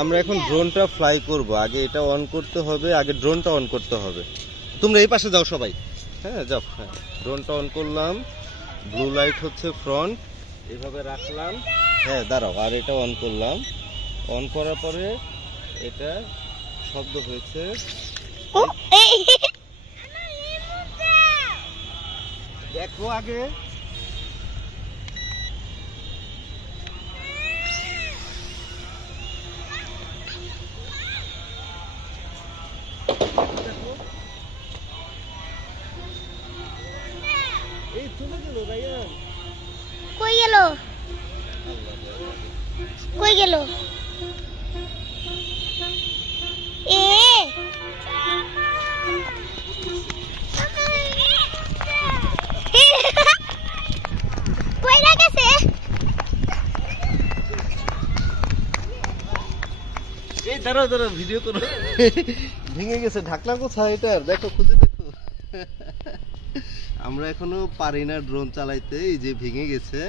আমরা এখন ড্রোনটা ফ্লাই করব। আগে এটা অন করতে হবে, আগে ড্রোনটা অন করতে হবে। তোমরা এই পাশে যাও সবাই। হ্যাঁ যাও। হ্যাঁ, ড্রোনটা অন করলাম। ব্লু লাইট হচ্ছে ফ্রন্ট, এভাবে রাখলাম। হ্যাঁ দাঁড়াও, আর এটা অন করলাম। অন করার পরে এটা শব্দ হয়েছে। দেখো আগে। এই চলে গেল রায়ান। কই গেল? কই গেল? এ কই গেছে? এই দাঁড়াও দাঁড়াও, ভিডিও করো। ভেঙে গেছে। ঢাকনা কোথায় এটার? দেখো, খুঁজে দেখো। আমরা এখনো পারি না ড্রোন চালাইতে। এই যে ভেঙে গেছে।